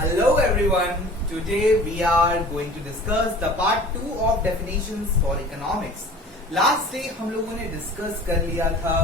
Hello everyone. Today we are going to discuss the part 2 of definitions for economics. Last day हम लोगों ने discuss कर लिया था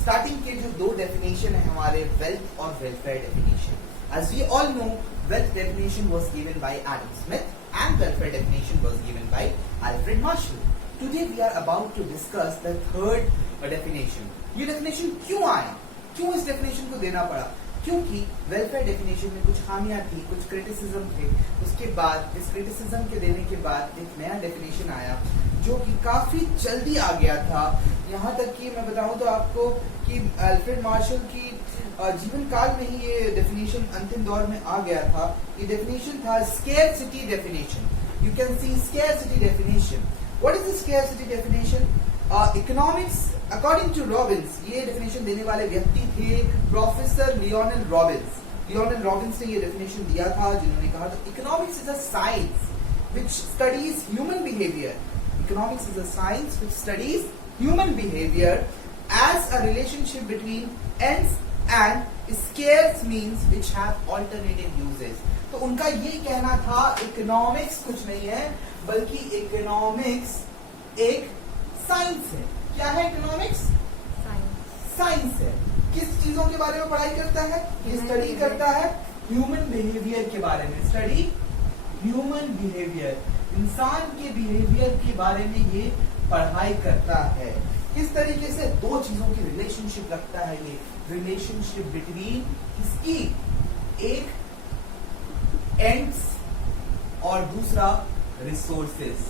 स्टार्टिंग के जो दो डेफिनेशन है हमारे वेल्थ और welfare definition. As we all know, wealth definition was given by Adam Smith and welfare definition was given by Alfred Marshall. Today we are about to discuss the third definition. ये definition क्यों आया, क्यों इस definition को देना पड़ा? क्योंकि welfare definition में कुछ खामियां थी, कुछ क्रिटिसिज्म थे. उसके बाद इस क्रिटिसिज्म के देने के बाद एक नया डेफिनेशन आया जो कि काफी जल्दी आ गया था. यहाँ तक कि मैं बताऊं तो आपको कि अल्फ्रेड मार्शल की जीवन काल में ही ये डेफिनेशन अंतिम दौर में आ गया था. ये डेफिनेशन था scarcity definition. You can see scarcity definition. What is the scarcity definition? Economics according to Robbins, ये डेफिनेशन देने वाले व्यक्ति थे professor Lionel Robbins. Lionel Robbins ने ये डेफिनेशन दिया था जिन्होंने कहा था economics is a science which studies human behaviour. Economics is a science which studies human behaviour as a relationship between ends and scarce means which have alternative uses. तो उनका ये कहना था इकोनॉमिक्स कुछ नहीं है बल्कि इकोनॉमिक्स एक साइंस है. क्या है इकोनॉमिक्स? साइंस है. किस चीजों के बारे में पढ़ाई करता है? ये स्टडी करता है ह्यूमन बिहेवियर के बारे में. स्टडी ह्यूमन बिहेवियर, इंसान के बिहेवियर के बारे में ये पढ़ाई करता है. किस तरीके से दो चीजों की रिलेशनशिप रखता है. ये रिलेशनशिप बिटवीन इसकी एक एंड्स और दूसरा रिसोर्सेज.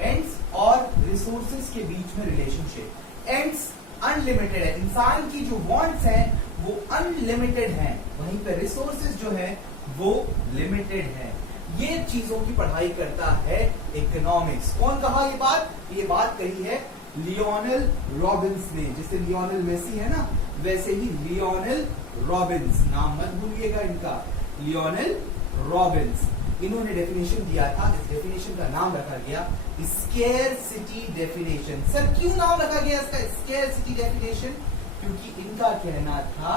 एंड्स और रिसोर्सेज के बीच में रिलेशनशिप. एंड्स अनलिमिटेड है, इंसान की जो वांट्स हैं वो अनलिमिटेड हैं, वहीं पे रिसोर्सेज जो है वो लिमिटेड है. ये चीजों की पढ़ाई करता है इकोनॉमिक्स. कौन कहा ये बात? ये बात कही है लियोनेल रॉबिन्स ने. जैसे लियोनेल मेसी है ना, वैसे ही लियोनेल रॉबिन्स. नाम मत भूलिएगा इनका, लियोनेल रॉबिन्स. इन्होंने डेफिनेशन दिया था. इस डेफिनेशन का नाम रखा गया स्केर्सिटी डेफिनेशन. सर क्यों नाम रखा गया इसका स्केर्सिटी डेफिनेशन? क्योंकि इनका कहना था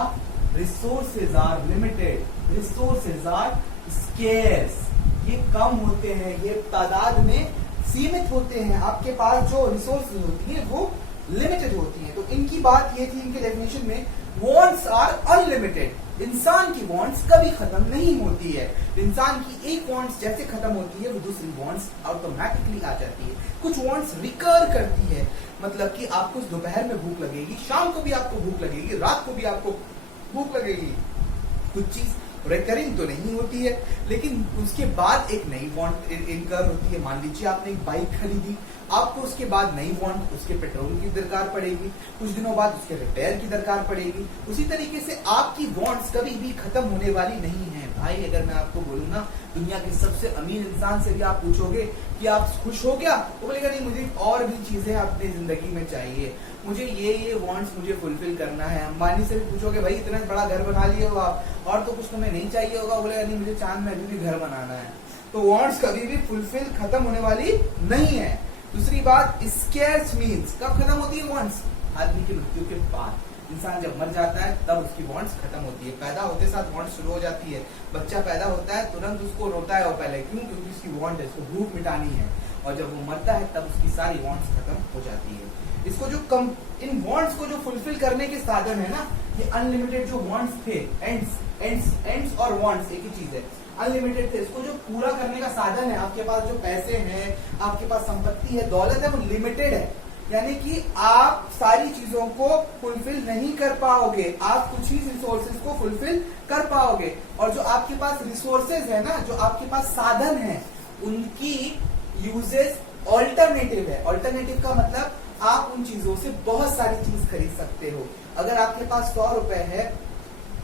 resources are limited, resources are scarce. ये कम होते हैं, ये तादाद में सीमित होते हैं. आपके पास जो रिसोर्सेज होती है वो लिमिटेड होती है. तो इनकी बात ये थी इनके डेफिनेशन में वांट्स आर अनलिमिटेड. इंसान की वांट्स कभी खत्म नहीं होती है. इंसान की एक वांट्स जैसे खत्म होती है वो दूसरी वांट्स ऑटोमेटिकली आ जाती है. कुछ वांट्स रिकर करती है, मतलब कि आपको दोपहर में भूख लगेगी, शाम को भी आपको भूख लगेगी, रात को भी आपको भूख लगेगी. कुछ चीज रिकरिंग तो नहीं होती है, लेकिन उसके बाद एक नई वांट इनकर होती है. मान लीजिए आपने एक बाइक खरीदी, आपको उसके बाद नई वांट, उसके पेट्रोल की दरकार पड़ेगी, कुछ दिनों बाद उसके रिपेयर की दरकार पड़ेगी. उसी तरीके से आपकी वांट्स कभी भी खत्म होने वाली नहीं है. भाई अगर मैं आपको बोलूँ ना, दुनिया के सबसे अमीर इंसान से भी आप पूछोगे कि आप खुश हो क्या, वो बोलेगा नहीं, मुझे और भी चीजें अपनी जिंदगी में चाहिए, मुझे ये वांट्स मुझे फुलफिल करना है. अंबानी से भी पूछोगे भाई इतना बड़ा घर बना लिए हो आप, और तो कुछ तुम्हें नहीं चाहिए होगा, बोलेगा नहीं मुझे चांद में अभी भी घर बनाना है. तो वांट्स कभी भी फुलफिल खत्म होने वाली नहीं है. दूसरी बात, स्केर्स मीन्स कब खत्म होती है वांट्स? आदमी की मृत्यु के बाद. इंसान जब मर जाता है तब उसकी वांट्स खत्म होती है. पैदा होते साथ वांट्स शुरू हो जाती है. बच्चा पैदा होता है तुरंत उसको रोता है वो पहले. क्यों? क्योंकि उसकी वांट है, उसको भूख मिटानी है. और जब वो मरता है तब उसकी सारी वांट्स खत्म हो जाती है. इसको जो इन वांट्स को जो फुलफिल करने के साधन है ना, ये अनलिमिटेड जो वांट्स थे, एंड्स और वांट्स एक ही चीज है, अनलिमिटेड थे. इसको जो पूरा करने का साधन है, आपके पास जो पैसे हैं, आपके पास संपत्ति है, दौलत है, वो लिमिटेड है. यानी कि आप सारी चीजों को फुलफिल नहीं कर पाओगे, आप कुछ ही रिसोर्सेज को फुलफिल कर पाओगे. और जो आपके पास रिसोर्सेज है ना, जो आपके पास साधन है, उनकी यूजेस ऑल्टरनेटिव है. ऑल्टरनेटिव का मतलब आप उन चीजों से बहुत सारी चीज खरीद सकते हो. अगर आपके पास 100 रुपए है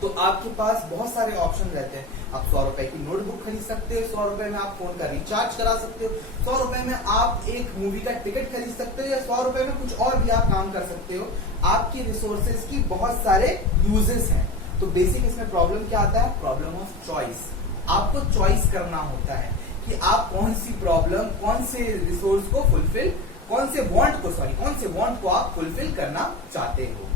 तो आपके पास बहुत सारे ऑप्शन रहते हैं. आप 100 रुपए की नोटबुक खरीद सकते हो, 100 रुपए में आप फोन का रिचार्ज करा सकते हो, 100 रुपए में आप एक मूवी का टिकट खरीद सकते हो, या 100 रुपए में कुछ और भी आप काम कर सकते हो. आपकी रिसोर्सेज की बहुत सारे यूजेस हैं. तो बेसिक इसमें प्रॉब्लम क्या आता है? Problem of choice. आपको चॉइस करना होता है कि आप कौन सी प्रॉब्लम, कौन से रिसोर्स को फुलफिल, कौन से वांट को आप फुलफिल करना चाहते हो.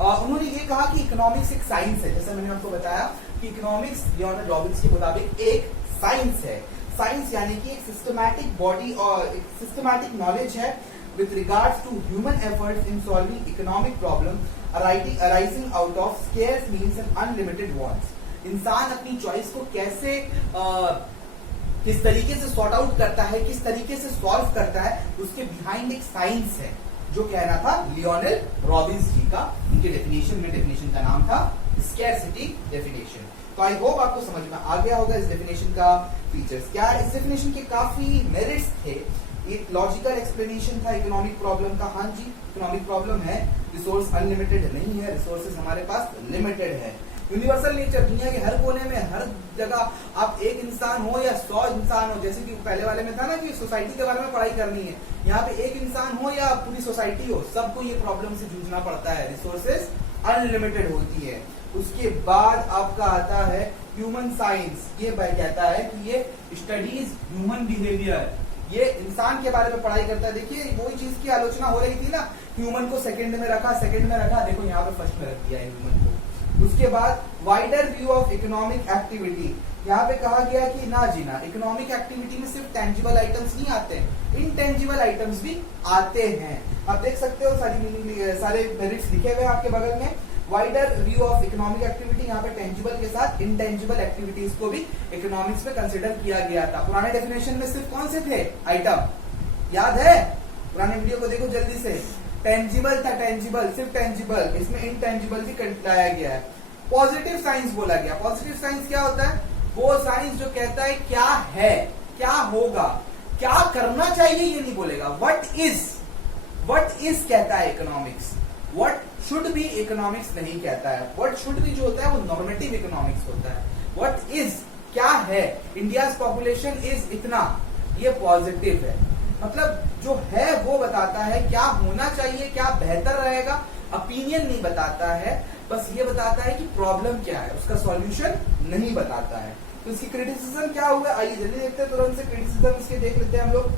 उन्होंने ये कहा कि इकोनॉमिक्स एक साइंस है. जैसे मैंने आपको बताया कि इकोनॉमिक्स लियोनार्ड रॉबिन्स के मुताबिक एक साइंस है। साइंस यानी कि एक सिस्टमैटिक बॉडी और एक सिस्टमैटिक नॉलेज है with regards to human efforts in solving economic problem arising out of scarce means and unlimited wants। इंसान अपनी चॉइस को कैसे किस तरीके से सॉर्ट आउट करता है, किस तरीके से सॉल्व करता है, उसके बिहाइंड एक साइंस है, जो कहना था लियोनार्ड रॉबिन्स जी का। उनके डेफिनेशन का नाम था स्कैरसिटी डेफिनेशन। तो आई होप आपको समझ में आ गया होगा इस डेफिनेशन का फीचर्स क्या है। इस डेफिनेशन के काफी मेरिट्स थे। एक लॉजिकल एक्सप्लेनेशन था इकोनॉमिक प्रॉब्लम का। हाँ जी, इकोनॉमिक प्रॉब्लम है, रिसोर्स अनलिमिटेड नहीं है, रिसोर्सेज हमारे पास लिमिटेड है। यूनिवर्सल नेचर, दुनिया के हर कोने में, हर जगह, आप एक इंसान हो या 100 इंसान हो, जैसे कि पहले वाले में था ना कि सोसाइटी के बारे में पढ़ाई करनी है, यहाँ पे एक इंसान हो या पूरी सोसाइटी हो, सबको ये प्रॉब्लम से जूझना पड़ता है। रिसोर्सेज अनलिमिटेड होती है। उसके बाद आपका आता है ह्यूमन साइंस। ये कहता है कि ये स्टडीज ह्यूमन बिहेवियर, ये इंसान के बारे में पढ़ाई करता है। देखिए वही चीज की आलोचना हो रही थी ना, ह्यूमन को सेकंड में रखा, देखो यहाँ पे फर्स्ट में रख दिया है ह्यूमन को। उसके बाद wider view of economic activity, यहाँ पे कहा गया कि ना जी ना, इकोनॉमिक एक्टिविटी में सिर्फ टेंजिबल आइटम्स नहीं आते हैं, इनटेंजिबल आइटम्स भी आते हैं। आप देख सकते हो सारे मेरिट्स लिखे हुए हैं आपके बगल में। Wider view of economic activity, यहाँ पे टेंजिबल के साथ इनटेंजिबल एक्टिविटीज को भी इकोनॉमिक्स में कंसिडर किया गया था। पुराने डेफिनेशन में सिर्फ कौन से थे आइटम, याद है? पुराने वीडियो को देखो जल्दी से। टेंजिबल था, टेंजिबल, सिर्फ टेंजिबल, इसमें इनटेंजिबल भी लाया गया है। पॉजिटिव साइंस बोला गया। पॉजिटिव साइंस क्या होता है? वो साइंस जो कहता है क्या है, क्या होगा, क्या करना चाहिए, ये नहीं बोलेगा। वट इज कहता है economics, what should be economics नहीं कहता है। वट शुड बी जो होता है वो नॉर्मेटिव इकोनॉमिक्स होता है। वट इज क्या है, इंडियाज पॉपुलेशन इज इतना, ये पॉजिटिव है। मतलब जो है वो बताता है क्या होना चाहिए, क्या बेहतर रहेगा, ओपिनियन नहीं बताता है, बस ये बताता है कि प्रॉब्लम क्या है, उसका सॉल्यूशन नहीं बताता है। तो इसकी क्रिटिसिज्म क्या हुआ, आइए जल्दी देखते हैं तुरंत से क्रिटिसिज्म इसके देख लेते हैं हम लोग।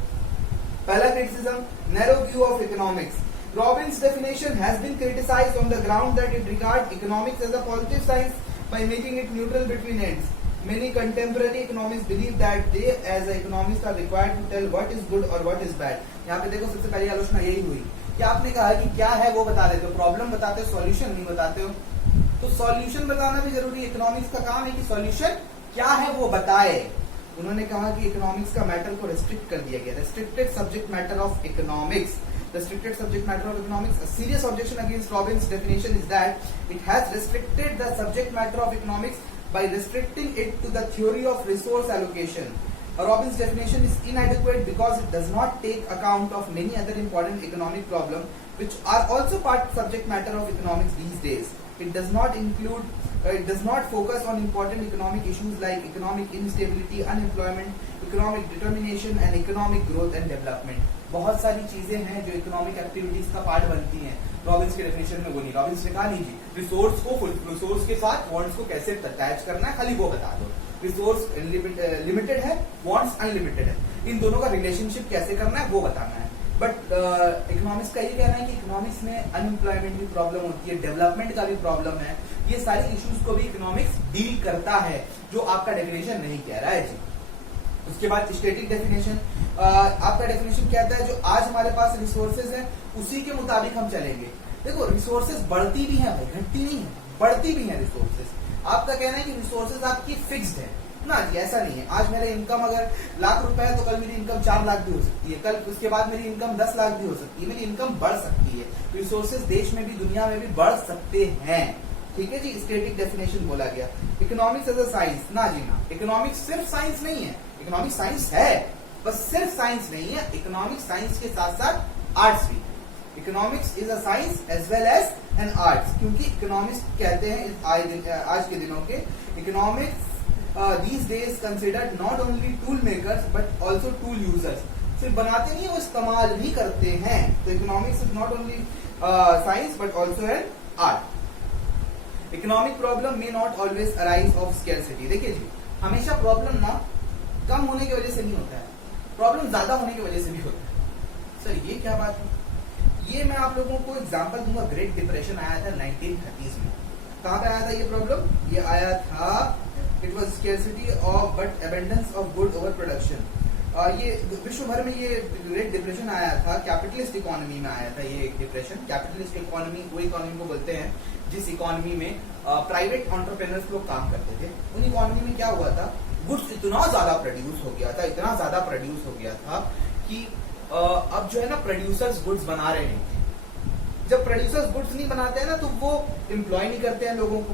पहला criticism, narrow view of economics. Robbins' definition has been criticized on the ground that it regards economics as a positive science by making it neutral between ends. Many contemporary economists believe that they, as an economist, are required to tell what is good or what is bad. यहाँ पे देखो सबसे पहली आलोचना यही हुई कि आपने कहा कि क्या है वो बता देते हो, प्रॉब्लम बताते हो, सॉल्यूशन नहीं बताते हो। तो सॉल्यूशन बताना भी जरूरी है। इकोनॉमिक्स का काम है कि सॉल्यूशन क्या है वो बताए। उन्होंने कहा कि इकोनॉमिक्स का मैटर को रेस्ट्रिक्ट कर दिया गया, restricted subject matter of economics. Restricted subject matter of economics. A serious objection against Robbins' definition is that it has restricted the subject matter of economics by restricting it to the theory of resource allocation. Robbins' definition is inadequate because it does not take account of many other important economic problems which are also part subject matter of economics these days. It does not focus on important economic issues like economic instability, unemployment, economic determination and economic growth and development. बहुत सारी चीजें हैं जो economic activities का part बनती हैं, Robins के definition में वो नहीं। रॉबिन्स ने कहा नहीं जी, रिसोर्स के साथ वांट्स को कैसे अटैच करना है खाली वो बता दो। रिसोर्स लिमिटेड है, वांट्स अनलिमिटेड है, इन दोनों का रिलेशनशिप कैसे करना है वो बताना है। बट इकोनॉमिक्स का ये कहना है कि इकोनॉमिक्स में अनएम्प्लॉयमेंट की प्रॉब्लम होती है, डेवलपमेंट का भी प्रॉब्लम है, ये सारी इश्यूज को भी इकोनॉमिक्स डील करता है, जो आपका डेफिनेशन नहीं कह रहा है जी। उसके बाद स्टैटिक डेफिनेशन, आपका डेफिनेशन कहता है जो आज हमारे पास रिसोर्सेज हैं उसी के मुताबिक हम चलेंगे। देखो रिसोर्सेज बढ़ती भी हैं भाई, घटती नहीं है, बढ़ती भी हैं रिसोर्सेज। आपका कहना है कि रिसोर्सेज आपकी फिक्स्ड है ना जी, ऐसा नहीं है। आज मेरा इनकम अगर लाख रुपए है तो कल मेरी इनकम 4 लाख भी हो सकती है, कल उसके बाद मेरी इनकम 10 लाख भी हो सकती है, मेरी इनकम बढ़ सकती है। रिसोर्सेज देश में भी दुनिया में भी बढ़ सकते हैं, ठीक है जी। स्टैटिक डेफिनेशन बोला गया। इकोनॉमिक्स एज अ साइंस, ना जी ना, इकोनॉमिक्स सिर्फ साइंस नहीं है। इकोनॉमिक्स साइंस है, बस सिर्फ साइंस नहीं है, इकोनॉमिक्स साइंस के साथ साथ आर्ट्स भी। Economics is a science as well as an arts, क्योंकि इकोनॉमिक्स कहते हैं आज के दिनों के economics these days considered not only tool makers but also tool users. सिर्फ बनाते नहीं है, वो इस्तेमाल भी करते हैं। तो economics is not only science but also an art. Economic problem may not always arise of scarcity. देखिए जी, हमेशा प्रॉब्लम ना कम होने की वजह से नहीं होता है, प्रॉब्लम ज्यादा होने की वजह से भी होता है। सर ये क्या बात है? ये मैं आप लोगों को एग्जांपल दूंगा। ग्रेट डिप्रेशन आया था 1930s में, कहाँ पे आया था ये प्रॉब्लम? ये आया था it was scarcity of but abundance of good over production. ये विश्व भर में ये ग्रेट डिप्रेशन आया था, कैपिटलिस्ट इकोनॉमी में आया था ये डिप्रेशन। कैपिटलिस्ट इकोनॉमी वो इकोनॉमी को बोलते हैं जिस इकोनॉमी में प्राइवेट एंटरप्रेन्योर्स लोग काम करते थे। उन इकोनॉमी में क्या हुआ था, गुड्स इतना ज्यादा प्रोड्यूस हो गया था, इतना ज्यादा प्रोड्यूस हो गया था कि अब जो है ना प्रोड्यूसर्स गुड्स बना रहे नहीं थे। जब प्रोड्यूसर्स गुड्स नहीं बनाते हैं ना तो वो एम्प्लॉय नहीं करते हैं लोगों को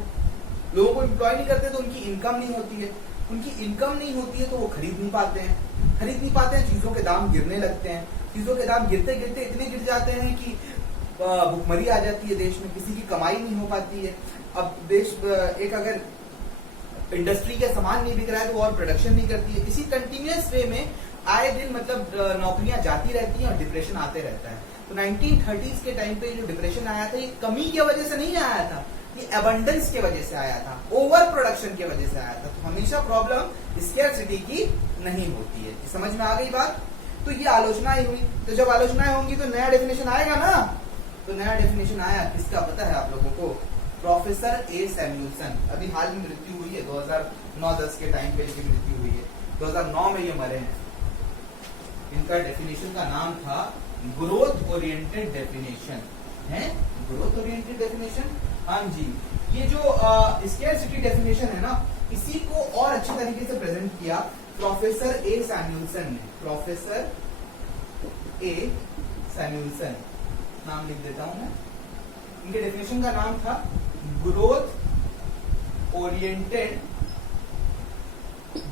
एम्प्लॉय नहीं करते तो उनकी इनकम नहीं होती है, उनकी इनकम नहीं होती है तो वो खरीद नहीं पाते हैं, चीजों के दाम गिरने लगते हैं, चीजों के दाम गिरते गिरते इतने गिर जाते हैं कि भुखमरी आ जाती है देश में, किसी की कमाई नहीं हो पाती है। अब देश एक अगर इंडस्ट्री का सामान नहीं बिक रहा है तो और प्रोडक्शन नहीं करती है। इसी कंटिन्यूअस वे में आए दिन मतलब नौकरियां जाती रहती हैं और डिप्रेशन आते रहता है। तो 1930s के टाइम पे जो डिप्रेशन आया था ये कमी की वजह से नहीं आया था, ये एबंडेंस की वजह से आया था, ओवर प्रोडक्शन की वजह से आया था। तो हमेशा प्रॉब्लम स्कैर्सिटी की नहीं होती है। समझ में आ गई बात? तो ये आलोचनाएं हुई, तो जब आलोचनाएं होंगी तो नया डेफिनेशन आएगा ना। तो नया डेफिनेशन आया, किसका पता है आप लोगों को? Professor A Samuelson. अभी हाल में मृत्यु हुई है, 2009-10 के टाइम पे इनकी मृत्यु हुई है, 2009 में ये मरे हैं। इनका डेफिनेशन का नाम था ग्रोथ ओरिएंटेड डेफिनेशन है, ग्रोथ ओरिएंटेड डेफिनेशन। हाँ जी, ये जो स्कैर्सिटी डेफिनेशन है ना, इसी को और अच्छे तरीके से प्रेजेंट किया प्रोफेसर ए सैमुअल्सन ने। प्रोफेसर ए सैमुअल्सन, नाम लिख देता हूं मैं। इनके डेफिनेशन का नाम था ग्रोथ ओरिएंटेड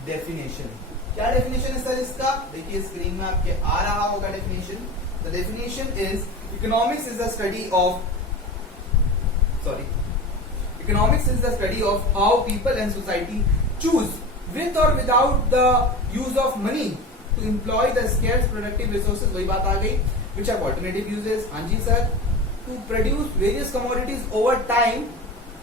डेफिनेशन। क्या डेफिनेशन है सर इसका? देखिए स्क्रीन में आपके आ रहा होगा definition. The definition is economics is the study of economics is the study of how people and society choose with or without the use of money to employ the scarce productive resources, वही बात आ गई, which have alternative uses। हाँ जी sir, to produce various commodities over time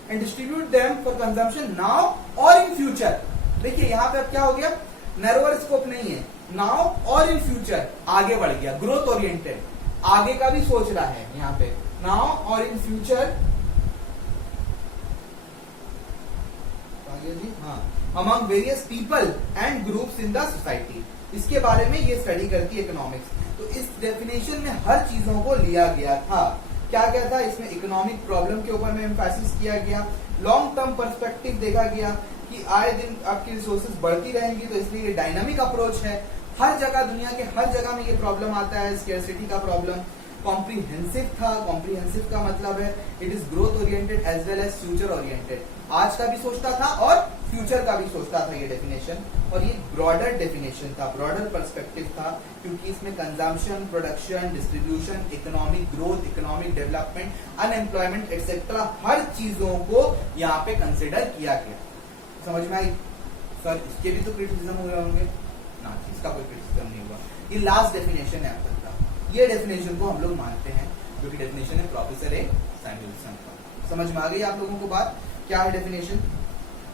and distribute them for consumption now or in future। देखिए यहाँ पे अब क्या हो गया, नैरोअर स्कोप नहीं है, now or in future, आगे बढ़ गया, ग्रोथ ओरिएंटेड, आगे का भी सोच रहा है यहाँ पे, now or in future। हाँ, among various people and groups in the society, इसके बारे में ये स्टडी करती है इकोनॉमिक्स। तो इस डेफिनेशन में हर चीजों को लिया गया था। क्या क्या था इसमें? इकोनॉमिक प्रॉब्लम के ऊपर में एम्फेसिस किया गया, लॉन्ग टर्म पर्सपेक्टिव देखा गया कि आए दिन आपकी रिसोर्सेज बढ़ती रहेंगी, तो इसलिए ये डायनामिक अप्रोच है। हर जगह, दुनिया के हर जगह में ये प्रॉब्लम आता है, स्कैर्सिटी का प्रॉब्लम। कॉम्प्रिहेंसिव था, कॉम्प्रिहेंसिव का मतलब है it is growth oriented as well as future oriented. आज का भी सोचता था और फ्यूचर का भी सोचता था ये डेफिनेशन। और ये ब्रॉडर डेफिनेशन था, ब्रॉडर पर्सपेक्टिव था, क्योंकि इसमें consumption, production, distribution, economic growth, economic development, unemployment etcetera हर चीजों को यहाँ पे कंसिडर किया गया। समझ में आई? सर इसके भी तो क्रिटिसिज्म हुए होंगे ना? इसका कोई क्रिटिसिज्म नहीं हुआ। ये लास्ट डेफिनेशन है अब तक का। ये डेफिनेशन को हम लोग मानते हैं क्योंकि डेफिनेशन है प्रोफेसर ए सैमुअल्सन का। समझ में आ गई आप लोगों को बात? क्या है डेफिनेशन?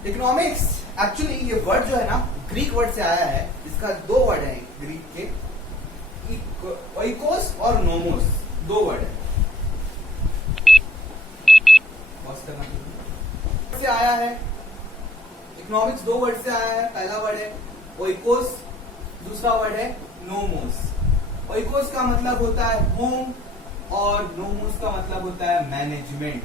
इकोनॉमिक्स एक्चुअली ये वर्ड जो है ना ग्रीक वर्ड से आया है। इसका दो वर्ड है ग्रीक के, ओइकोस और नोमोस, दो वर्ड है। से आया है इकोनॉमिक्स, दो वर्ड से आया है। पहला वर्ड है ओइकोस, दूसरा वर्ड है नोमोस। ओइकोस का मतलब होता है होम और नोमोस का मतलब होता है मैनेजमेंट।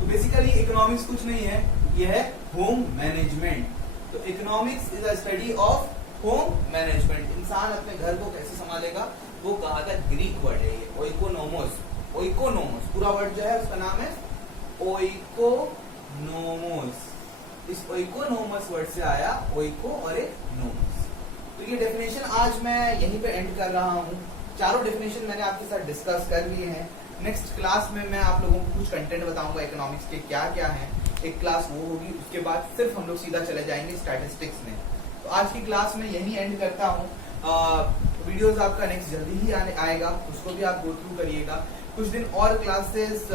तो बेसिकली इकोनॉमिक्स कुछ नहीं है, यह है होम मैनेजमेंट। तो economics is a study of home management. इंसान अपने घर को कैसे संभालेगा वो कहा था, ग्रीक वर्ड है ये ओइकोनोमोस। ओइकोनोमोस पूरा वर्ड जो है उसका नाम है ओइकोनोमोस। इस ओइकोनोमस वर्ड से आया ओइको और एक नोमस। तो ये डेफिनेशन आज मैं यहीं पे एंड कर रहा हूँ। चारों डेफिनेशन मैंने आपके साथ डिस्कस कर लिए हैं। नेक्स्ट क्लास में मैं आप लोगों को कुछ कंटेंट बताऊंगा इकोनॉमिक्स के क्या क्या है। एक क्लास वो होगी, उसके बाद सिर्फ हम लोग सीधा चले जाएंगे स्टैटिस्टिक्स में। तो आज की क्लास में यही एंड करता हूँ। वीडियोस आपका नेक्स्ट जल्दी ही आएगा, उसको भी आप गो थ्रू करिएगा। कुछ दिन और क्लासेस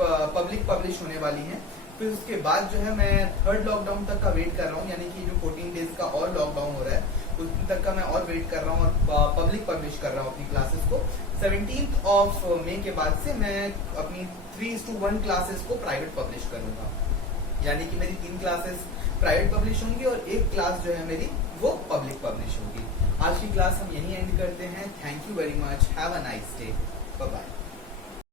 पब्लिश होने वाली हैं, फिर उसके बाद जो है मैं थर्ड लॉकडाउन तक का वेट कर रहा हूँ, यानी कि जो 14 डेज का और लॉकडाउन हो रहा है उस दिन तक का मैं और वेट कर रहा हूँ और पब्लिक पब्लिश कर रहा हूँ अपनी क्लासेस को। 17th ऑफ मई के बाद से मैं अपनी 3:1 क्लासेस को प्राइवेट पब्लिश करूंगा, यानी कि मेरी 3 क्लासेस प्राइवेट पब्लिश होंगी और एक क्लास जो है मेरी वो पब्लिक पब्लिश होगी। आज की क्लास हम यहीं एंड करते हैं। Thank you very much, have a nice day, bye bye.